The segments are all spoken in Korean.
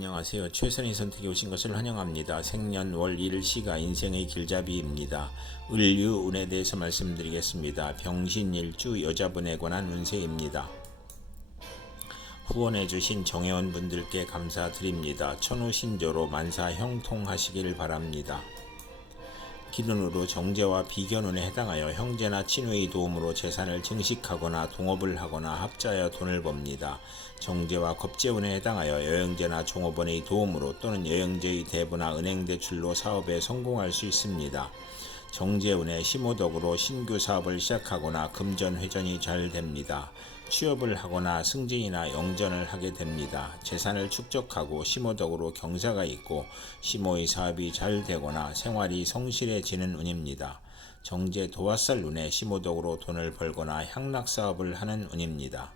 안녕하세요. 최선의 선택에 오신 것을 환영합니다. 생년월 일시가 인생의 길잡이입니다. 을류 운에 대해서 말씀드리겠습니다. 병신일주 여자분에 관한 운세입니다. 후원해주신 정회원 분들께 감사드립니다. 천우신조로 만사 형통하시길 바랍니다. 기준으로 정제와 비견운에 해당하여 형제나 친우의 도움으로 재산을 증식하거나 동업을 하거나 합자하여 돈을 법니다. 정제와 겁재운에 해당하여 여행제나 종업원의 도움으로 또는 여행제의 대부나 은행 대출로 사업에 성공할 수 있습니다. 정재운의 심호덕으로 신규 사업을 시작하거나 금전 회전이 잘 됩니다. 취업을 하거나 승진이나 영전을 하게 됩니다. 재산을 축적하고 심호덕으로 경사가 있고 심호의 사업이 잘 되거나 생활이 성실해지는 운입니다. 정제 도화살 운에 심호덕으로 돈을 벌거나 향락 사업을 하는 운입니다.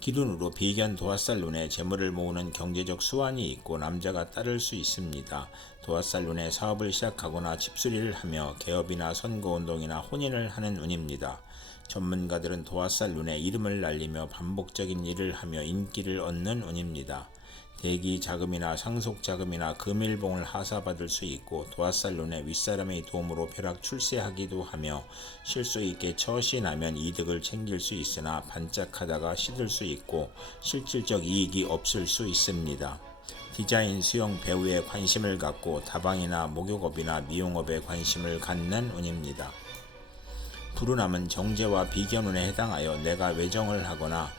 기lun으로 비견 도화살 눈에 재물을 모으는 경제적 수완이 있고 남자가 따를 수 있습니다. 도화살 눈에 사업을 시작하거나 집수리를 하며 개업이나 선거운동이나 혼인을 하는 운입니다. 전문가들은 도화살 눈에 이름을 날리며 반복적인 일을 하며 인기를 얻는 운입니다. 대기 자금이나 상속 자금이나 금일봉을 하사받을 수 있고 도화살 눈에 윗사람의 도움으로 벼락 출세하기도 하며 실수 있게 처신하면 이득을 챙길 수 있으나 반짝하다가 시들 수 있고 실질적 이익이 없을 수 있습니다. 디자인 수영 배우에 관심을 갖고 다방이나 목욕업이나 미용업에 관심을 갖는 운입니다. 불운함은 정제와 비견운에 해당하여 내가 외정을 하거나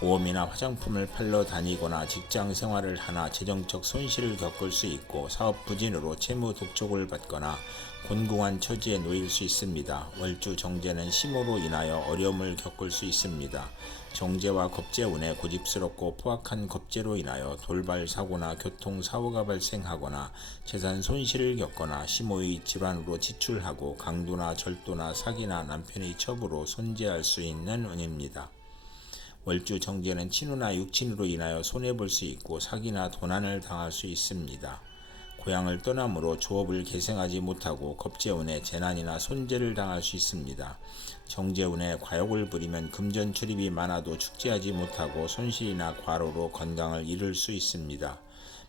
보험이나 화장품을 팔러 다니거나 직장 생활을 하나 재정적 손실을 겪을 수 있고 사업 부진으로 채무 독촉을 받거나 곤궁한 처지에 놓일 수 있습니다. 월주 정제는 심호로 인하여 어려움을 겪을 수 있습니다. 정제와 겁제운에 고집스럽고 포악한 겁제로 인하여 돌발 사고나 교통 사고가 발생하거나 재산 손실을 겪거나 심호의 질환으로 지출하고 강도나 절도나 사기나 남편의 첩으로 손재할 수 있는 운입니다. 월주 정제는 친우나 육친으로 인하여 손해볼 수 있고 사기나 도난을 당할 수 있습니다. 고향을 떠남으로 조업을 계승하지 못하고 겁재운에 재난이나 손재를 당할 수 있습니다. 정재운에 과욕을 부리면 금전 출입이 많아도 축제하지 못하고 손실이나 과로로 건강을 잃을 수 있습니다.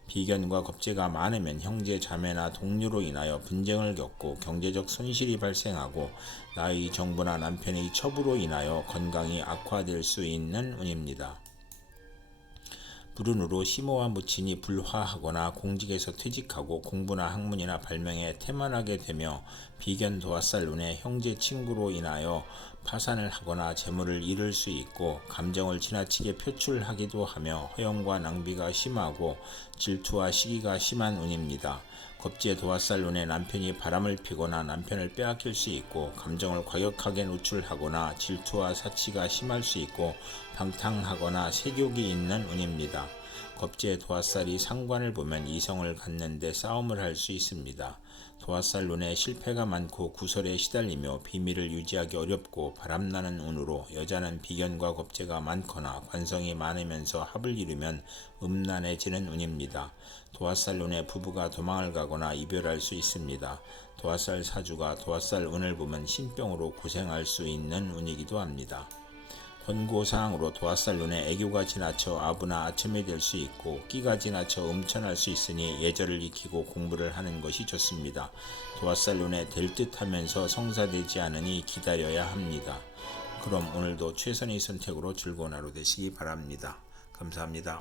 비견과 겁재가 많으면 형제 자매나 동료로 인하여 분쟁을 겪고 경제적 손실이 발생하고 나의 정부나 남편의 첩으로 인하여 건강이 악화될 수 있는 운입니다. 불운으로 심호와 무친이 불화하거나 공직에서 퇴직하고 공부나 학문이나 발명에 태만하게 되며 비견 도화살 운에 형제 친구로 인하여 파산을 하거나 재물을 잃을 수 있고 감정을 지나치게 표출하기도 하며 허영과 낭비가 심하고 질투와 시기가 심한 운입니다. 겁지에 도화살 눈에 남편이 바람을 피거나 남편을 빼앗길 수 있고 감정을 과격하게 노출하거나 질투와 사치가 심할 수 있고 방탕하거나 세욕이 있는 운입니다. 겁지에 도화살이 상관을 보면 이성을 갖는데 싸움을 할 수 있습니다. 도화살 눈에 실패가 많고 구설에 시달리며 비밀을 유지하기 어렵고 바람나는 운으로 여자는 비견과 겁재가 많거나 관성이 많으면서 합을 이루면 음란해지는 운입니다. 도화살 눈에 부부가 도망을 가거나 이별할 수 있습니다. 도화살 사주가 도화살 운을 보면 신병으로 고생할 수 있는 운이기도 합니다. 권고사항으로 도화살 눈에 애교가 지나쳐 아부나 아첨이 될 수 있고 끼가 지나쳐 음천할 수 있으니 예절을 익히고 공부를 하는 것이 좋습니다. 도화살 눈에 될 듯하면서 성사되지 않으니 기다려야 합니다. 그럼 오늘도 최선의 선택으로 즐거운 하루 되시기 바랍니다. 감사합니다.